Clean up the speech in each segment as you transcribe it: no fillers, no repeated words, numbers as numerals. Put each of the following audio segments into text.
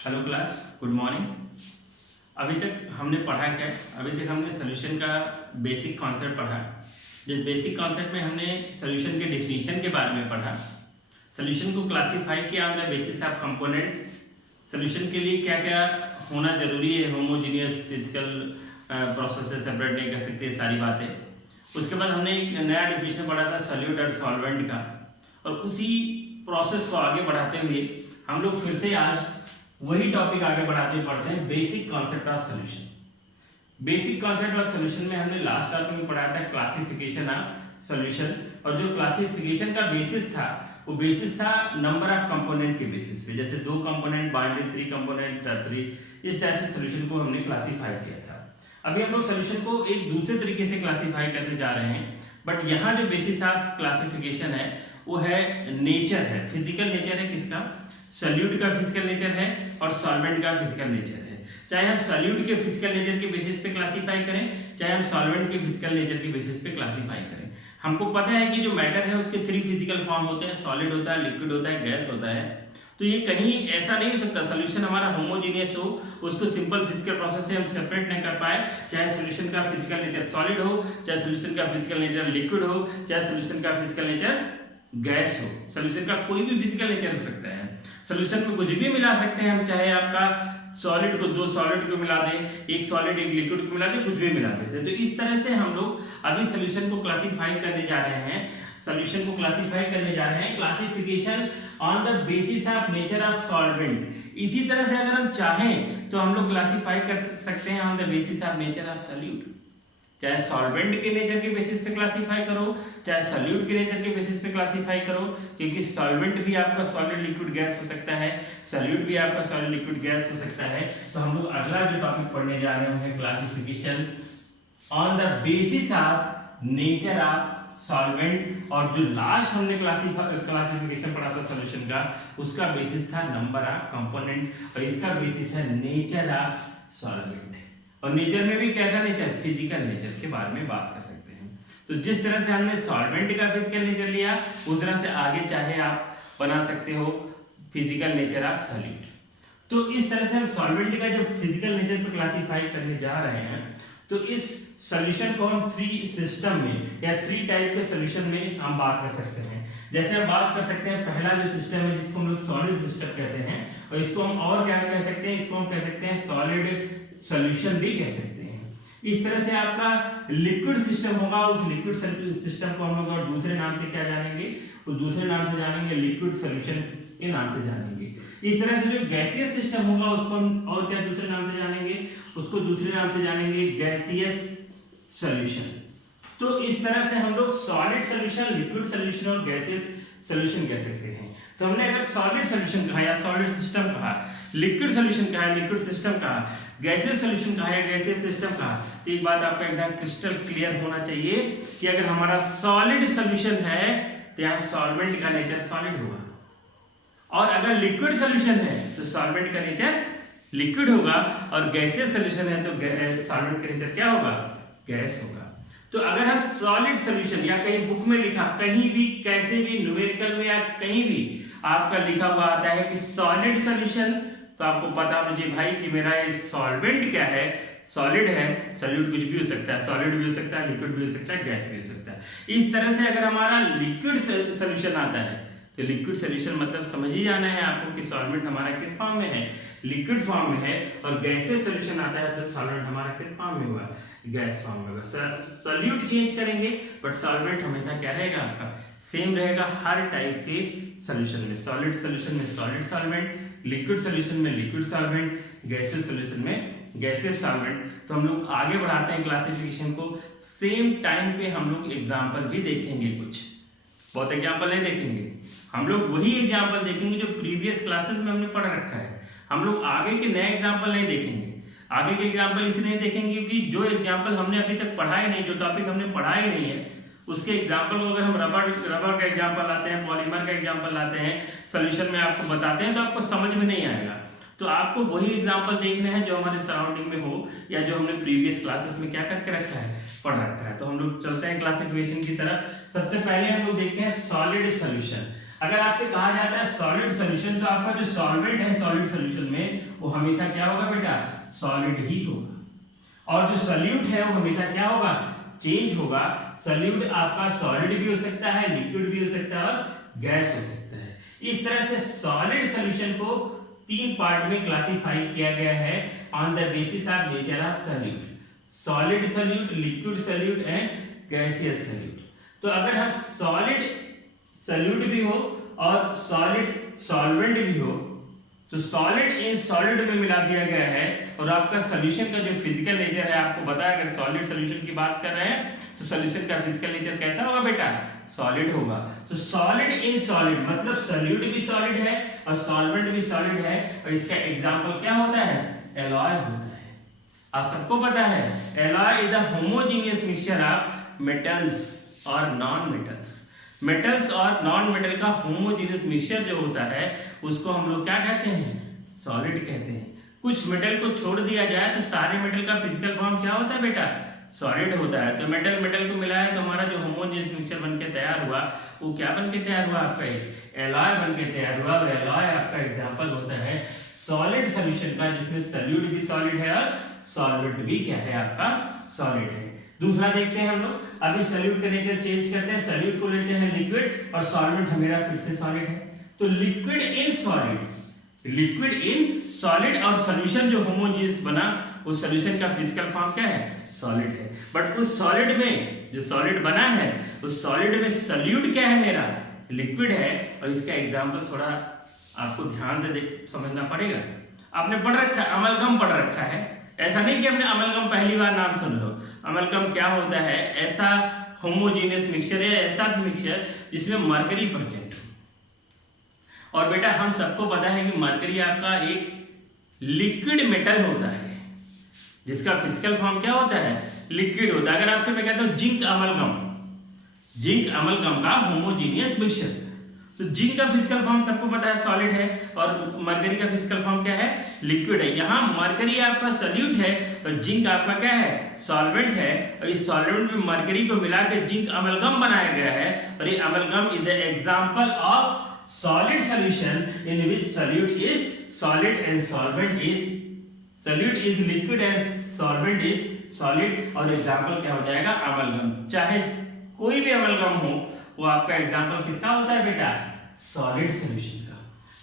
Hello class, good morning. अभी तक हमने पढ़ा क्या? अभी तक हमने सोल्यूशन का बेसिक कॉन्सेप्ट पढ़ा। जिस बेसिक कॉन्सेप्ट में हमने सोल्यूशन के डिफिनीशन के बारे में पढ़ा, सोल्यूशन को क्लासीफाई किया on the basis of component, solution के लिए क्या क्या होना जरूरी है, होमोजीनियस, फिजिकल प्रोसेस से सेपरेट नहीं कर सकते, सारी बातें। उसके बाद हमने एक नया डिफिनीशन पढ़ा था सॉल्यूट और सॉल्वेंट का, और उसी प्रोसेस को आगे बढ़ाते हुए हम लोग फिर से आज वही टॉपिक आगे बढ़ाते पढ़ते हैं, basic concept of solution. Basic concept of solution में हमने लास्ट टॉपिक में पढ़ा था क्लासिफिकेशन ऑफ सॉल्यूशन, और जो क्लासिफिकेशन का बेसिस था वो बेसिस था नंबर ऑफ कंपोनेंट के बेसिस पे। जैसे 2 कंपोनेंट, बाइंडेड 3 कंपोनेंट, टर्सरी, इस टाइप से सॉल्यूशन को हमने क्लासिफाई किया था। अभी हम लोग सॉल्यूशन को एक दूसरे तरीके से क्लासिफाई करने जा रहे हैं, बट यहाँ जो बेसिस ऑफ क्लासिफिकेशन है वो है नेचर है, फिजिकल नेचर है। किसका? सॉल्यूट का फिजिकल नेचर है और सॉल्वेंट का फिजिकल नेचर है। चाहे हम सॉल्यूट के फिजिकल नेचर के बेसिस पे क्लासिफाई करें, चाहे हम सॉल्वेंट के फिजिकल नेचर के बेसिस पे क्लासिफाई करें, हमको पता है कि जो मैटर है उसके 3 फिजिकल फॉर्म होते हैं, सॉलिड होता है, लिक्विड होता है, गैस होता है। तो ये कहीं ऐसा नहीं हो सकता सॉल्यूशन हमारा होमोजीनियस हो, उसको सिंपल फिजिकल प्रोसेस से हम सेपरेट नहीं कर पाए। चाहे सॉल्यूशन का फिजिकल नेचर सॉलिड हो, चाहे सॉल्यूशन का फिजिकल नेचर लिक्विड हो, चाहे सॉल्यूशन का फिजिकल नेचर गैस हो, सॉल्यूशन का कोई भी फिजिकल नेचर हो सकता है। सॉल्यूशन में कुछ भी मिला सकते हैं हम, चाहे आपका सॉलिड को 2 सॉलिड को मिला दें, एक सॉलिड एक लिक्विड को मिला दें, कुछ भी मिला देते। तो इस तरह से हम लोग अभी सॉल्यूशन को क्लासिफाई करने जा रहे हैं, सॉल्यूशन को क्लासिफाई करने जा रहे हैं, classification on the basis of nature of solvent. इसी तरह से अगर हम चाहें तो हम लोग क्लासिफाई कर सकते हैं on the basis of nature of solute. चाहे सॉल्वेंट के नेचर के बेसिस पे क्लासिफाई करो, चाहे सॉल्यूट के नेचर के बेसिस पे क्लासिफाई करो, क्योंकि सॉल्वेंट भी आपका सॉलिड लिक्विड गैस हो सकता है, सॉल्यूट भी आपका सॉलिड लिक्विड गैस हो सकता है। तो हम लोग अगला जो टॉपिक पढ़ने जा रहे हैं classification on the basis of nature of solvent, और जो लास्ट हमने क्लासिफिकेशन पढ़ा था सॉल्यूशन का, उसका बेसिस था नंबर ऑफ कंपोनेंट, और इसका बेसिस है नेचर ऑफ सॉल्वेंट। और नेचर में भी कैसा नेचर? फिजिकल नेचर के बारे में बात कर सकते हैं। तो जिस तरह से हमने सॉल्वेंट का फिजिकल नेचर लिया, उस तरह से आगे चाहे आप बना सकते हो फिजिकल नेचर ऑफ सॉल्यूट। तो इस तरह से हम सॉल्वेंट का जो फिजिकल नेचर पर क्लासिफाई करने जा रहे हैं, तो इस सॉल्यूशन को हम 3 सिस्टम में या 3 टाइप के सॉल्यूशन में हम बात कर सकते हैं। जैसे हम बात कर सकते हैं पहला जो सिस्टम है जिसको हम लोग सॉलिड सिस्टम कहते हैं, और इसको हम और क्या कह सकते हैं? इसको हम कह सकते हैं सॉलिड सॉल्यूशन भी कह सकते हैं। इस तरह से आपका लिक्विड सिस्टम होगा, उस लिक्विड सिस्टम को हम लोग और दूसरे नाम से क्या जानेंगे? उस दूसरे नाम से जानेंगे लिक्विड सॉल्यूशन के नाम से जानेंगे। इस तरह से जो गैसियस सिस्टम होगा उसको हम और क्या दूसरे नाम से जानेंगे? उसको दूसरे नाम से जानेंगे गैसियस सॉल्यूशन। तो इस तरह से हम लोग सॉलिड सॉल्यूशन, लिक्विड सॉल्यूशन और गैसियस सॉल्यूशन कह सकते हैं। तो हमने अगर सॉलिड सॉल्यूशन कहा या सॉलिड सिस्टम कहा, लिक्विड सॉल्यूशन कहा है लिक्विड सिस्टम कहा, गैसियस सॉल्यूशन कहा है गैसियस सिस्टम कहा, तो एक बात आपका एकदम क्रिस्टल क्लियर होना चाहिए कि अगर हमारा सॉलिड सॉल्यूशन है तो यहाँ सॉल्वेंट का नेचर सॉलिड होगा, और अगर लिक्विड सॉल्यूशन है तो सॉल्वेंट का नेचर लिक्विड होगा, और गैसियस सॉल्यूशन है तो सॉल्वेंट का नेचर क्या होगा? गैस होगा। तो अगर हम सॉलिड सॉल्यूशन या कहीं बुक में लिखा, कहीं भी कैसे भी न्यूमेरिकल में या कहीं भी आपका लिखा हुआ आता है कि सॉलिड सॉल्यूशन, तो आपको पता होना चाहिए भाई कि मेरा ये सॉल्वेंट क्या है? सॉलिड है। सॉल्यूट कुछ भी हो सकता है, सॉलिड भी हो सकता है, लिक्विड भी हो सकता है, गैस भी हो सकता है। इस तरह से अगर हमारा लिक्विड सॉल्यूशन आता है तो लिक्विड सॉल्यूशन मतलब समझ ही जाना है आपको कि सॉल्वेंट हमारा किस फॉर्म में है? लिक्विड फॉर्म में है। और गैसियस सॉल्यूशन आता है तो सॉल्वेंट हमारा किस फॉर्म में होगा? गैस फॉर्म में होगा। सॉल्यूट चेंज करेंगे बट सॉल्वेंट हमेशा क्या रहेगा? आपका सेम रहेगा हर टाइप के सॉल्यूशन में। सॉलिड सॉल्यूशन में सॉलिड सॉल्वेंट, लिक्विड सॉल्यूशन में लिक्विड सॉल्वेंट, गैसियस सॉल्यूशन में गैसियस सॉल्वेंट। तो हम लोग आगे बढ़ाते हैं क्लासिफिकेशन को। सेम टाइम पे हम लोग एग्जांपल भी देखेंगे, कुछ बहुत एग्जांपल नहीं देखेंगे, हम लोग वही एग्जांपल देखेंगे जो प्रीवियस क्लासेस में हमने पढ़ रखा है। हम लोग आगे के नए एग्जांपल नहीं देखेंगे। आगे के एग्जांपल इसलिए नहीं देखेंगे क्योंकि जो एग्जांपल हमने अभी तक पढ़ा ही नहीं, जो टॉपिक हमने पढ़ा ही नहीं है, उसके एग्जांपल को अगर हम रबर का एग्जांपल लाते हैं, पॉलीमर का एग्जांपल लाते हैं, सॉल्यूशन में आपको बताते हैं, तो आपको समझ में नहीं आएगा। तो आपको वही एग्जांपल देखना है जो हमारे सराउंडिंग में हो या जो हमने प्रीवियस क्लासेस में क्या करके रखा है? पढ़ रखा है। तो हम लोग चलते हैं क्लासिफिकेशन की तरफ। सबसे पहले हम लोग देखते हैं सॉलिड सॉल्यूशन। अगर आपसे कहा जाता है सॉलिड सॉल्यूशन, तो आपका जो सॉल्वेंट है सॉलिड सॉल्यूशन में वो हमेशा क्या होगा बेटा, सॉलिड ही होगा। और जो सॉल्यूट है वो हमेशा क्या होगा, चेंज होगा। सॉल्यूट आपका सॉलिड भी हो सकता है, लिक्विड भी हो सकता है और गैस हो सकता है। इस तरह से सॉलिड सॉल्यूशन को 3 पार्ट में क्लासिफाई किया गया है on the basis of nature of solute, solid solute, liquid solute and gaseous solute. तो अगर हम सॉलिड सॉल्यूट भी हो और सॉलिड सॉल्वेंट भी हो, तो सॉलिड इन सॉलिड में मिला दिया गया है और आपका सॉल्यूशन का जो फिजिकल नेचर है आपको बताया। अगर सॉलिड सॉल्यूशन की बात कर रहे हैं तो सॉल्यूशन का फिजिकल नेचर कैसा होगा बेटा, सॉलिड होगा। तो सॉलिड इन सॉलिड मतलब सॉल्यूट भी सॉलिड है और सॉल्वेंट भी सॉलिड है, और इसका एग्जांपल क्या होता है, एलॉय होता है। आप सबको पता है alloy is the homogeneous mixture of metals और नॉन मेटल्स। मेटल्स और नॉन मेटल का होमोजेनियस मिक्सचर जो होता है उसको हम लोग क्या कहते हैं, सॉलिड कहते हैं। कुछ मेटल को छोड़ दिया जाए तो सारे मेटल का फिजिकल फॉर्म क्या होता है बेटा, सॉलिड होता है। तो मेटल मेटल को मिलाया तो हमारा जो होमोजेनियस मिक्सचर बनके तैयार हुआ वो क्या बनके तैयार हुआ, आपका एलॉय बनके तैयार हुआ। एलॉय आपका एग्जांपल होता है सॉलिड सॉल्यूशन का, जिसमें सॉल्यूट भी सॉलिड है और सॉल्वेंट भी क्या है, आपका सॉलिड है। दूसरा देखते हैं हम लोग, अभी सॉल्यूट का नेचर चेंज करते हैं, सॉल्यूट को लेते हैं लिक्विड और सॉल्वेंट हमेरा फिर से सॉलिड है। तो liquid in solid, liquid in solid और सॉल्यूशन जो होमोजेनियस बना वो सॉल्यूशन का फिजिकल फॉर्म क्या है, सॉलिड है। बट उस सॉलिड में जो सॉलिड बना है उस सॉलिड में सॉल्यूट क्या है मेरा, लिक्विड है। और इसका एग्जांपल थोड़ा आपको ध्यान से समझना पड़ेगा। आपने पढ़ रखा है, अमलगम पढ़ रखा है, ऐसा नहीं कि आपने अमलगम पहली बार नाम सुन लो। अमलगम क्या होता है, ऐसा होमोजेनियस मिक्सचर है, ऐसा मिक्सचर जिसमें मरकरी प्रेजेंट हो। और बेटा हम सबको पता है कि मरकरी आपका एक लिक्विड मेटल होता है जिसका फिजिकल फॉर्म क्या होता है, लिक्विड होता है। अगर आपसे मैं कहता हूं जिंक अमलगम, जिंक अमलगम का होमोजेनियस मिक्सचर, तो जिंक का फिजिकल फॉर्म सबको पता है सॉलिड है और मरकरी का फिजिकल फॉर्म क्या है, लिक्विड है। यहाँ मरकरी आपका सॉल्यूट है और जिंक आपका क्या है, सॉल्वेंट है। और इस सॉल्वेंट में मरकरी को मिला के जिंक अमलगम बनाया गया है। और ये amalgam is an example of solid solution in which solute is solid and solvent is, solute is liquid and solvent is solid. और एग्जांपल क्या हो जाएगा, अमलगम। चाहे कोई भी अमलगम हो वो आपका एग्जांपल किसका होता है बेटा, सॉलिड सॉल्यूशन का।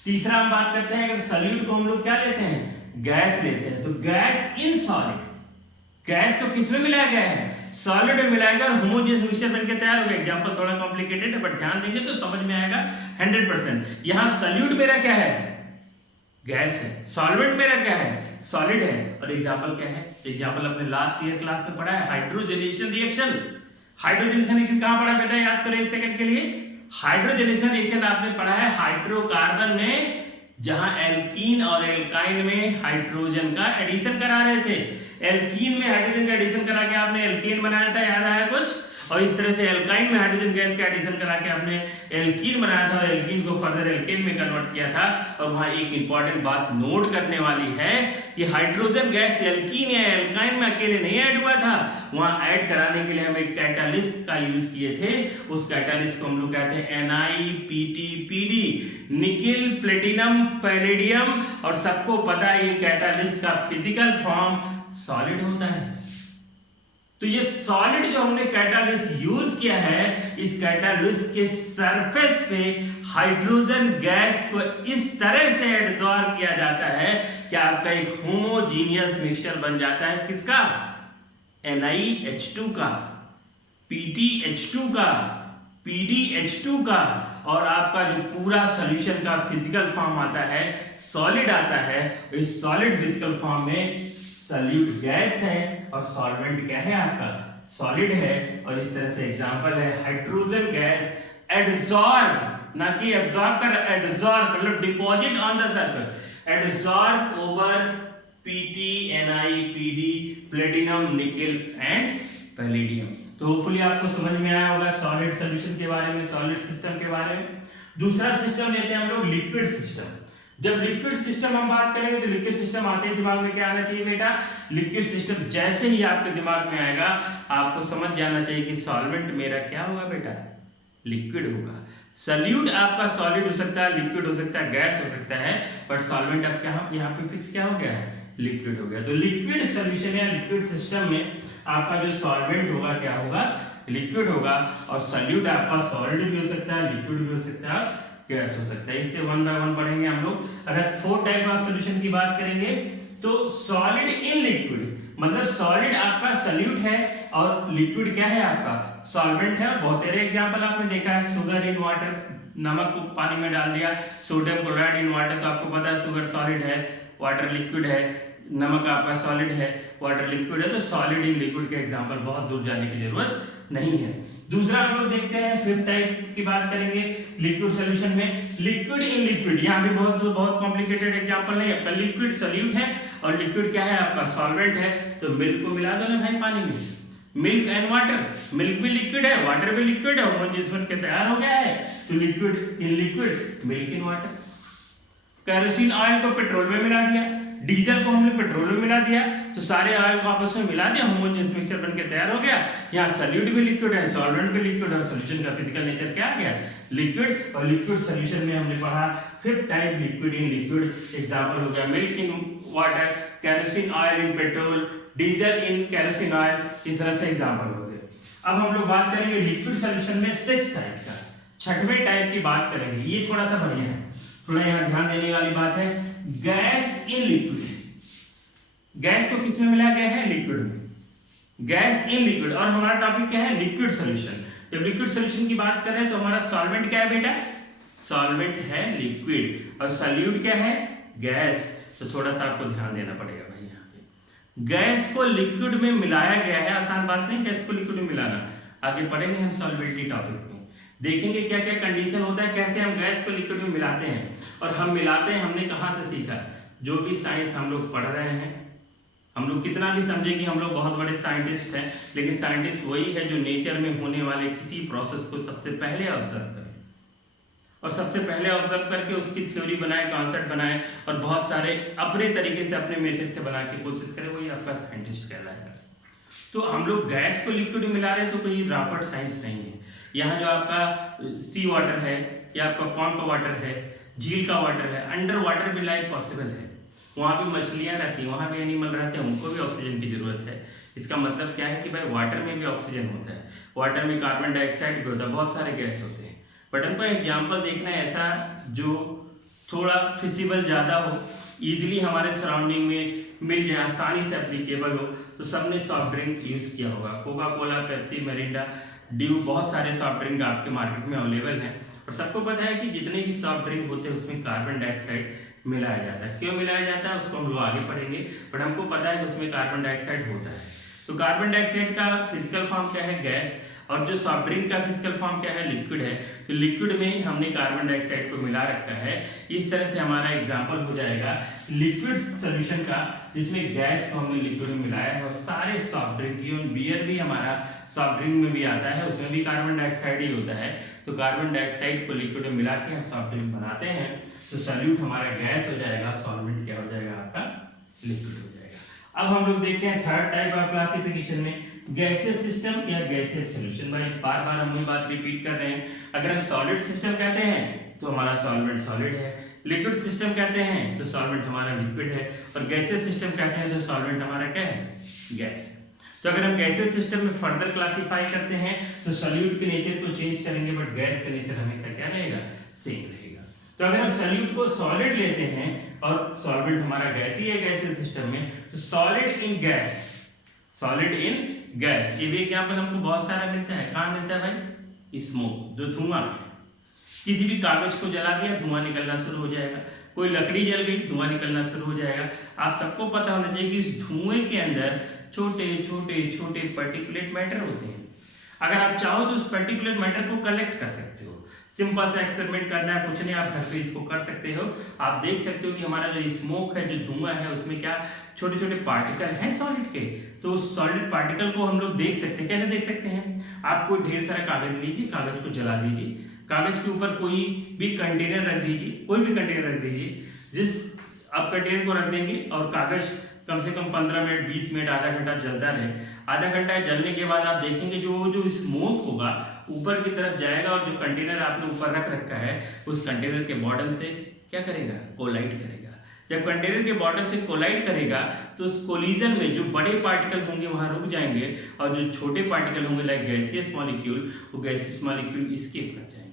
तीसरा हम बात करते हैं, अगर सॉल्यूट को हम लोग क्या लेते हैं, गैस लेते हैं। तो गैस इन सॉलिड, गैस को किसमें मिलाया गया है, सॉलिड में मिलाया गया और होमोजेनियस मिक्सचर बनके तैयार हो गया। एग्जांपल थोड़ा कॉम्प्लिकेटेड है बट ध्यान दीजिए तो समझ में आएगा 100%। यहाँ सॉल्यूट मेरा क्या है, गैस है, सॉल्वेंट मेरा क्या है, सॉलिड है। और एग्जांपल क्या है, एग्जांपल अपने लास्ट ईयर क्लास में पढ़ा है, हाइड्रोजनेशन रिएक्शन। हाइड्रोजनेशन रिएक्शन कहां पढ़ा बेटा, याद करो एक सेकंड के लिए। हाइड्रोजनेशन रिएक्शन आपने पढ़ा है हाइड्रोकार्बन में, जहां एल्कीन और एल्काइन में हाइड्रोजन का एडिशन करा रहे थे। एल्कीन में हाइड्रोजन का एडिशन करा के आपने एल्कीन बनाया था, याद आया कुछ। और इस तरह से एल्काइन में हाइड्रोजन गैस का एडिशन करा के आपने एल्कीन बनाया था और एल्कीन को फर्दर एल्केन में कन्वर्ट किया था। और वहां एक इंपॉर्टेंट बात नोट करने वाली है कि हाइड्रोजन गैस एल्कीन या एल्काइन में अकेले नहीं ऐड हुआ था, वहां ऐड कराने के लिए हम एक कैटालिस्ट का यूज किए थे। उस कैटालिस्ट को हम लोग कहते हैं NiPT/PD, निकिल, प्लेटिनम, पैलेडियम। और सबको पता है ये कैटालिस्ट का फिजिकल फॉर्म सॉलिड होता है। तो ये सॉलिड जो हमने कैटालिस्ट यूज किया है, इस कैटालिस्ट के सरफेस पे हाइड्रोजन गैस को इस तरह से एब्जॉर्ब किया जाता है कि आपका एक होमोजेनियस मिक्सचर बन जाता है। किसका, NiH2 का, PTH2 का, PDH2 का। और आपका जो पूरा सॉल्यूशन का फिजिकल फॉर्म आता है, सॉलिड आता है। इस सॉलिड फिजिकल फॉर्म में सॉल्यूट गैस है और सॉल्वेंट क्या है, आपका सॉलिड है। और इस तरह से एग्जांपल है हाइड्रोजन गैस एडसॉर्ब, ना कि एब्जॉर्ब कर, एडसॉर्ब मतलब deposit on the surface, adsorb over PT, NiPD, platinum, nickel and palladium. तो होपफुली आपको समझ में आया होगा सॉलिड सॉल्यूशन के बारे में, सॉलिड सिस्टम के बारे में। दूसरा सिस्टम लेते हैं हम लोग लिक्विड सिस्टम। जब लिक्विड सिस्टम हम बात करेंगे तो लिक्विड सिस्टम आते ही दिमाग में क्या आना चाहिए बेटा, लिक्विड सिस्टम जैसे ही आपके दिमाग में आएगा आपको समझ जाना चाहिए कि सॉल्वेंट मेरा क्या होगा बेटा, लिक्विड होगा। सल्यूट आपका सॉलिड हो सकता है, लिक्विड हो सकता है, गैस हो सकता है, बट सॉल्वेंट अब क्या यहाँ पे फिक्स क्या हो गया है, लिक्विड हो गया। तो लिक्विड सोल्यूशन या लिक्विड सिस्टम में आपका जो सॉल्वेंट होगा क्या होगा, लिक्विड होगा, और सल्यूट आपका सॉलिड भी हो सकता है, लिक्विड भी हो सकता है, गैस हो सकता है। इससे वन बाय वन पढ़ेंगे हम लोग। अगर 4 टाइप ऑफ सोल्यूशन की बात करेंगे तो सॉलिड इन लिक्विड, मतलब सॉलिड आपका सल्यूट है और लिक्विड क्या है आपका सॉल्वेंट है। बहुत सारे एग्जांपल आपने देखा है, शुगर इन वाटर, नमक को पानी में डाल दिया, सोडियम क्लोराइड इन वाटर, तो आपको पता है शुगर सॉलिड है, वाटर लिक्विड है, नमक आपका सॉलिड है, वाटर लिक्विड है। तो सॉलिड इन लिक्विड के एग्जांपल बहुत दूर जाने की जरूरत नहीं है। दूसरा हम लोग देखते हैं 5th टाइप की बात करेंगे लिक्विड सॉल्यूशन में, लिक्विड इन लिक्विड। यहाँ पे बहुत कॉम्प्लिकेटेड एग्जांपल नहीं है, लिक्विड सॉल्यूट है और लिक्विड क्या है आपका सॉल्वेंट है। तो मिल्क को मिला दो ना भाई पानी में, मिल्क एंड वाटर, मिल्क भी लिक्विड है, वाटर भी लिक्विड है, होमोजेनियस बन के तैयार हो गया है। तो liquid in liquid, milk in water. Kerosene oil को पेट्रोल में मिला दिया, डीजल को हमने पेट्रोल में मिला दिया, तो सारे ऑयल को आपस में मिला दिया, होमोजेनियस मिक्सचर बन के तैयार हो गया। यहाँ सॉल्यूट भी लिक्विड है, सॉल्वेंट भी लिक्विड है, सॉल्यूशन का फिजिकल नेचर क्या आ गया, लिक्विड। और लिक्विड सॉल्यूशन में हमने पढ़ा 5th type liquid in liquid, example हो गया milk in water, kerosene oil in petrol, diesel in kerosene oil, इस तरह से एग्जांपल हो गए। अब हम लोग बात करेंगे लिक्विड सॉल्यूशन में 6th टाइप का, 6वें टाइप की बात करेंगे। ये थोड़ा सा बढ़िया है, थोड़ा यहाँ ध्यान देने वाली बात है, गैस इन लिक्विड। गैस को किसमें मिला गया है, लिक्विड में, गैस इन लिक्विड। और हमारा टॉपिक क्या है, लिक्विड सॉल्यूशन। जब लिक्विड सॉल्यूशन की बात कर रहे हैं तो हमारा सॉल्वेंट क्या है बेटा, सॉल्वेंट है लिक्विड, और सॉल्यूट क्या है, गैस। तो थोड़ा सा आपको ध्यान देना पड़ेगा भाई, यहाँ पे गैस को लिक्विड में मिलाया गया है, आसान बात नहीं गैस को लिक्विड में मिलाना। आगे पढ़ेंगे हम सॉल्वेबिलिटी टॉपिक में, देखेंगे क्या क्या कंडीशन होता है, कैसे हम गैस को लिक्विड में मिलाते हैं। और हम मिलाते हैं, हमने कहाँ से सीखा, जो भी साइंस हम लोग पढ़ रहे हैं, हम लोग कितना भी समझे कि हम लोग बहुत बड़े साइंटिस्ट हैं, लेकिन साइंटिस्ट वही है जो नेचर में होने वाले किसी प्रोसेस को सबसे पहले ऑब्जर्व करे, और सबसे पहले ऑब्जर्व करके उसकी थ्योरी बनाए, कॉन्सेप्ट बनाए, और बहुत सारे अपने तरीके से, अपने मेथड से बना के कोशिश करे, वही आपका साइंटिस्ट कहलाएगा। तो हम लोग गैस को लिक्विड में मिला रहे हैं, तो कोई रॉकेट साइंस नहीं है। यहाँ जो आपका सी वाटर है, या आपका पॉन्ड का वाटर है, झील का वाटर है, अंडर वाटर भी लाइफ पॉसिबल है, वहाँ भी मछलियाँ रहती हैं, वहाँ भी एनिमल रहते हैं, उनको भी ऑक्सीजन की जरूरत है। इसका मतलब क्या है कि भाई वाटर में भी ऑक्सीजन होता है, वाटर में कार्बन डाइऑक्साइड भी होता है, बहुत सारे गैस होते हैं। बट हमको एग्जाम्पल देखना है ऐसा जो थोड़ा फिजिबल ज़्यादा हो, ईजिली हमारे सराउंडिंग में मिल जाए, आसानी से एप्लीकेबल हो। तो सबने सॉफ्ट ड्रिंक यूज़ किया होगा, Coca Cola, Pepsi, Mirinda, due, बहुत सारे सॉफ्ट ड्रिंक आपके मार्केट में अवेलेबल हैं। और सबको पता है कि जितने भी सॉफ्ट ड्रिंक होते हैं उसमें कार्बन डाइऑक्साइड मिलाया जाता है। क्यों मिलाया जाता है उसको हम लोग आगे पढ़ेंगे, बट हमको पता है कि उसमें कार्बन डाइऑक्साइड होता है। तो कार्बन डाइऑक्साइड का फिजिकल फॉर्म क्या है, गैस, और जो सॉफ्ट ड्रिंक का फिजिकल फॉर्म क्या है, लिक्विड है। तो लिक्विड में ही हमने कार्बन डाइऑक्साइड को मिला रखा है। इस तरह से हमारा एग्जाम्पल हो जाएगा लिक्विड सोल्यूशन का, जिसमें गैस को हमने लिक्विड में मिलाया है। और सारे सॉफ्ट ड्रिंक, इवन बियर भी हमारा सॉफ्ट ड्रिंक में भी आता है, उसमें भी कार्बन डाइऑक्साइड ही होता है। तो कार्बन डाइऑक्साइड को लिक्विड में मिला के हम सॉफ्ट ड्रिंक बनाते हैं। तो सॉल्यूट हमारा गैस हो जाएगा, सॉल्वेंट क्या हो जाएगा आपका, लिक्विड हो जाएगा। अब हम लोग देखते हैं 3rd टाइप ऑफ क्लासिफिकेशन में, गैसियस सिस्टम या गैसियस सॉल्यूशन। भाई बार बार हम वही बात रिपीट कर रहे हैं। अगर हम सॉलिड सिस्टम कहते हैं तो हमारा सॉल्वेंट सॉलिड है, लिक्विड सिस्टम कहते हैं तो सॉल्वेंट हमारा लिक्विड है, और गैसियस सिस्टम कहते हैं तो सॉल्वेंट हमारा क्या है, गैस है। तो अगर हम गैसियस सिस्टम में फर्दर क्लासीफाई करते हैं तो सॉल्यूट के नेचर को चेंज करेंगे, बट गैस का नेचर हमेशा क्या रहेगा, सेम रहेगा। तो अगर हम सॉल्यूट को सॉलिड लेते हैं और सॉल्वेंट हमारा गैस ही है गैसियस सिस्टम में, तो solid in gas, solid in gas, ये भी एग्जाम्पल हमको बहुत सारा मिलता है। कहाँ मिलता है भाई, स्मोक, जो धुआं है, किसी भी कागज को जला दिया धुआं निकलना शुरू हो जाएगा, कोई लकड़ी जल गई धुआं निकलना शुरू हो जाएगा। आप सबको पता होना चाहिए कि इस धुएं के अंदर छोटे छोटे छोटे पर्टिकुलेट मैटर होते हैं। अगर आप चाहो तो उस पर्टिकुलेट मैटर को कलेक्ट कर सकते हो। सिंपल सा एक्सपेरिमेंट करना है, कुछ नहीं, आप घर पे इसको कर सकते हो। आप देख सकते हो कि हमारा जो स्मोक है, जो धुआं है, उसमें क्या छोटे छोटे पार्टिकल हैं सॉलिड के। तो उस सॉलिड पार्टिकल को हम लोग देख सकते हैं। कैसे देख सकते हैं, आप कोई ढेर सारा कागज लीजिए, कागज को जला दीजिए, कागज के ऊपर कोई भी कंटेनर रख दीजिए, कोई भी कंटेनर रख दीजिए, जिस आप कंटेनर को रख देंगे और कागज कम से कम 15 मिनट 20 मिनट आधा घंटा जलता रहे। आधा घंटा जलने के बाद आप देखेंगे जो स्मोक होगा ऊपर की तरफ जाएगा और जो कंटेनर आपने ऊपर रख रखा है उस कंटेनर के बॉटम से क्या करेगा, कोलाइड करेगा। जब कंटेनर के बॉटम से कोलाइड करेगा तो उस कोलिजन में जो बड़े पार्टिकल होंगे वहां रुक जाएंगे और जो छोटे पार्टिकल होंगे लाइक गैसियस मॉलिक्यूल, वो गैसियस मॉलिक्यूल एस्केप कर जाएंगे।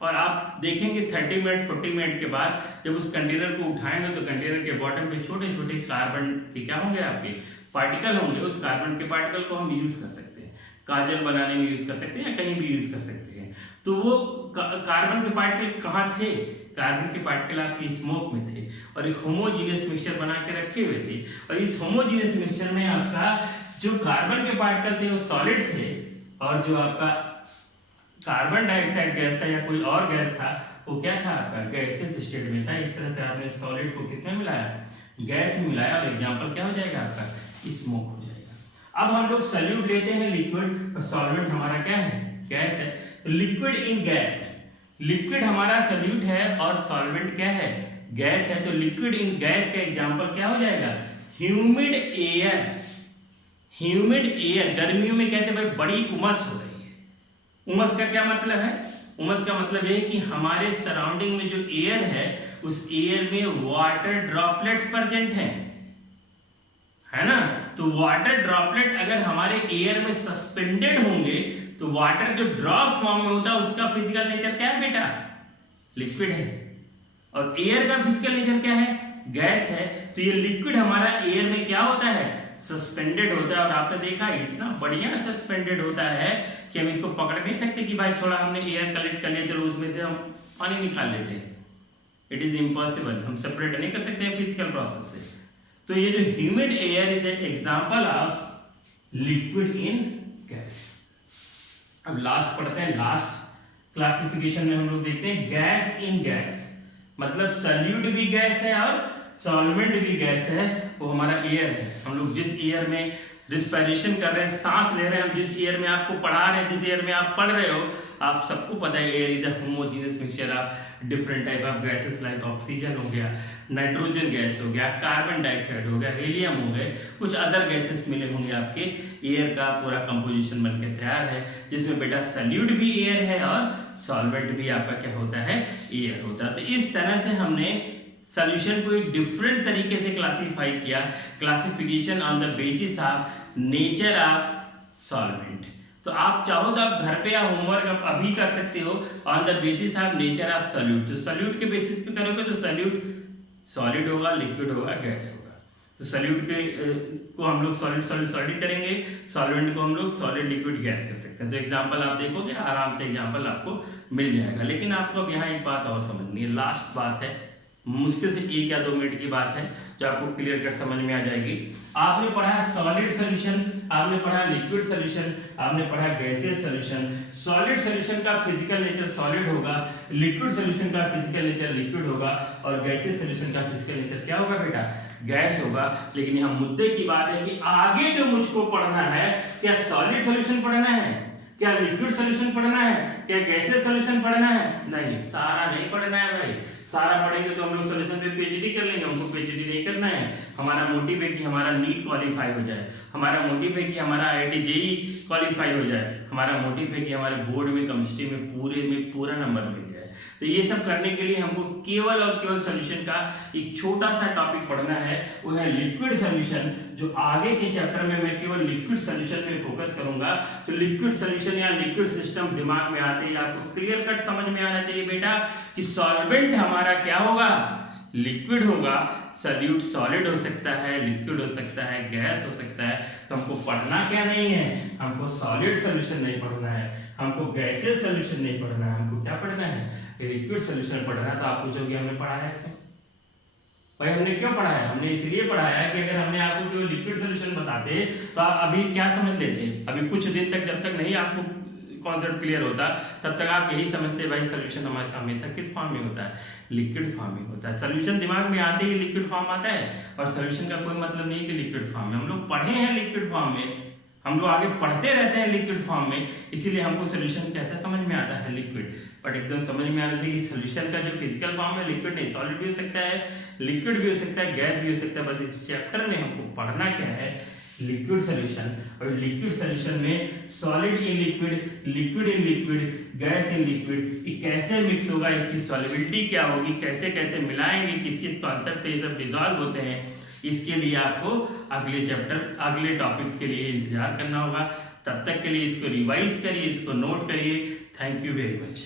और आप देखेंगे 30 मिनट 40 मिनट के बाद जब उस कंटेनर को उठाएंगे तो कंटेनर के बॉटम पे छोटे छोटे कार्बन के क्या होंगे, आपके पार्टिकल होंगे। उस कार्बन के पार्टिकल को हम यूज कर सकते हैं, काजल बनाने में यूज कर सकते हैं या कहीं भी यूज कर सकते हैं। तो वो कार्बन के पार्टिकल कहाँ थे, कार्बन के पार्टिकल आपकी स्मोक में थे और एक होमोजीनियस मिक्सचर बना के रखे हुए थे। और इस होमोजीनियस मिक्सचर में आपका जो कार्बन के पार्टिकल थे वो सॉलिड थे और जो आपका कार्बन डाइऑक्साइड गैस था या कोई और गैस था वो क्या था, आपका गैसियस स्टेट में था। इस तरह से आपने सॉलिड को किसमें मिलाया, गैस में मिलाया और एग्जांपल क्या हो जाएगा आपका, स्मोक हो जाएगा। अब हम लोग सॉल्यूट लेते हैं लिक्विड और सॉल्वेंट हमारा क्या है, गैस है। तो लिक्विड इन गैस, लिक्विड हमारा सॉल्यूट है और सॉल्वेंट क्या है, गैस है। तो लिक्विड इन गैस का एग्जांपल क्या हो जाएगा, ह्यूमिड एयर। ह्यूमिड एयर, गर्मियों में कहते हैं भाई बड़ी उमस हो रही है। उमस का क्या मतलब है, उमस का मतलब है कि हमारे सराउंडिंग में जो एयर है उस एयर में वाटर ड्रॉपलेट्स प्रेजेंट हैं, है ना। तो वाटर ड्रॉपलेट अगर हमारे एयर में सस्पेंडेड होंगे तो वाटर जो ड्रॉप फॉर्म में होता है उसका फिजिकल नेचर क्या है बेटा, लिक्विड है। और एयर का फिजिकल नेचर क्या है, गैस है। तो ये लिक्विड हमारा एयर में क्या होता है, सस्पेंडेड होता है। और आपने देखा इतना बढ़िया सस्पेंडेड होता है कि हम इसको पकड़ नहीं सकते कि भाई थोड़ा हमने एयर कलेक्ट कर लिया चलो उसमें से हम पानी निकाल लेते हैं। इट इज इम्पॉसिबल, हम सेपरेट नहीं कर सकते हैं फिजिकल प्रोसेस से। तो ये जो humid air is example of liquid in gas. अब लास्ट पढ़ते हैं, लास्ट क्लासिफिकेशन में हम लोग देखते हैं गैस इन गैस, मतलब सॉल्यूट भी गैस है और सॉल्वेंट भी गैस है। वो हमारा एयर है। हम लोग जिस एयर में रिस्पायरेशन कर रहे हैं, सांस ले रहे हैं, हम जिस एयर में आपको पढ़ा रहे हैं, जिस एयर में आप पढ़ रहे हो, आप सबको पता है air is a homogeneous mixture of different type of gases like oxygen हो गया, नाइट्रोजन गैस हो गया, कार्बन डाइऑक्साइड हो गया, हीलियम हो गए, कुछ अदर गैसेस मिले होंगे आपके। एयर का पूरा कंपोजिशन बनके तैयार है जिसमें बेटा सॉल्यूट भी एयर है और सॉल्वेंट भी आपका क्या होता है, एयर होता है। तो इस तरह से हमने सॉल्यूशन को एक डिफरेंट तरीके से क्लासिफाई किया, classification on the basis of nature of solvent. तो आप चाहो तो आप घर पे या होमवर्क आप अभी कर सकते हो on the basis of nature of solute. तो सॉल्यूट के बेसिस पे करोगे तो सॉल्यूट सॉलिड होगा, लिक्विड होगा, गैस होगा। तो सॉल्यूट के को हम लोग सॉलिड करेंगे, सॉल्वेंट को हम लोग सॉलिड लिक्विड गैस कर सकते हैं। तो एग्जांपल आप देखोगे आराम से एग्जांपल आपको मिल जाएगा। लेकिन आपको अब यहाँ एक बात और समझनी है, लास्ट बात है, मुश्किल से 1 या 2 मिनट की बात है जो आपको क्लियर कट समझ में आ जाएगी। आपने पढ़ा है सॉलिड सॉल्यूशन, आपने पढ़ा लिक्विड सॉल्यूशन, आपने पढ़ा गैसियस सॉल्यूशन। सॉलिड सॉल्यूशन का फिजिकल नेचर सॉलिड होगा, लिक्विड सॉल्यूशन का फिजिकल नेचर लिक्विड होगा और गैसियस सॉल्यूशन का फिजिकल नेचर क्या होगा बेटा, गैस होगा। लेकिन यहाँ मुद्दे की बात है कि आगे जो मुझको पढ़ना है, क्या सॉलिड सॉल्यूशन पढ़ना है, क्या लिक्विड सॉल्यूशन पढ़ना है, क्या गैसियस सॉल्यूशन पढ़ना है? नहीं, सारा नहीं पढ़ना है भाई। सारा पढ़ेंगे तो हम लोग सॉल्यूशन पे पीएचडी कर लेंगे, हमको पीएचडी नहीं करना है। हमारा मोटिव है कि हमारा नीट क्वालिफाई हो जाए, हमारा मोटिव है कि हमारा आईआईटी जेईई क्वालिफाई हो जाए, हमारा मोटिव है कि हमारे बोर्ड में केमिस्ट्री में पूरा नंबर मिल जाए। तो ये सब करने के लिए हमको केवल और केवल सॉल्यूशन का एक छोटा सा टॉपिक पढ़ना है, वो है लिक्विड सॉल्यूशन। जो आगे के चैप्टर में मैं केवल लिक्विड सॉल्यूशन पे फोकस करूंगा। तो लिक्विड सॉल्यूशन या लिक्विड सिस्टम दिमाग में आते ही आपको क्लियर कट समझ में आना चाहिए बेटा कि सॉल्वेंट हमारा क्या होगा, लिक्विड होगा, सॉल्यूट सॉलिड हो सकता है, लिक्विड हो सकता है, गैस हो सकता है। तो हमको पढ़ना क्या नहीं है, हमको सॉलिड सॉल्यूशन नहीं पढ़ना है, हमको गैसियस सॉल्यूशन नहीं पढ़ना है, हमको क्या पढ़ना है, लिक्विड सॉल्यूशन पढ़ना है। तो आप पूछोगे हमने पढ़ा है भाई, हमने क्यों पढ़ा है? हमने इसलिए पढ़ाया कि अगर हमने आपको केवल लिक्विड सॉल्यूशन बताते तो आप अभी क्या समझ लेते, अभी कुछ दिन तक जब तक नहीं आपको कॉन्सेप्ट क्लियर होता तब तक आप यही समझते भाई सॉल्यूशन हमारे हमेशा किस फॉर्म में होता है, लिक्विड फॉर्म में होता है। सॉल्यूशन दिमाग में आते ही लिक्विड फॉर्म आता है और सॉल्यूशन का कोई मतलब नहीं कि लिक्विड फॉर्म में। हम लोग पढ़े हैं लिक्विड फॉर्म में, हम लोग आगे पढ़ते रहते हैं लिक्विड फॉर्म में, इसीलिए हमको सॉल्यूशन कैसे समझ में आता है, लिक्विड। बट एकदम समझ में आना चाहिए कि सॉल्यूशन का जो फिजिकल फॉर्म है लिक्विड नहीं, सॉलिड भी हो सकता है, लिक्विड भी हो सकता है, गैस भी हो सकता है। बस इस चैप्टर में हमको पढ़ना क्या है लिक्विड सॉल्यूशन, और लिक्विड सॉल्यूशन में solid in liquid, liquid in liquid, gas in liquid, ये कैसे मिक्स होगा, इसकी सॉलिबिलिटी क्या होगी, कैसे कैसे मिलाएंगे, किस किस कॉन्सेप्ट पे ये सब डिजॉल्व होते हैं, इसके लिए आपको अगले चैप्टर अगले टॉपिक के लिए इंतजार करना होगा। तब तक के लिए इसको रिवाइज करिए, इसको नोट करिए। Thank you very much.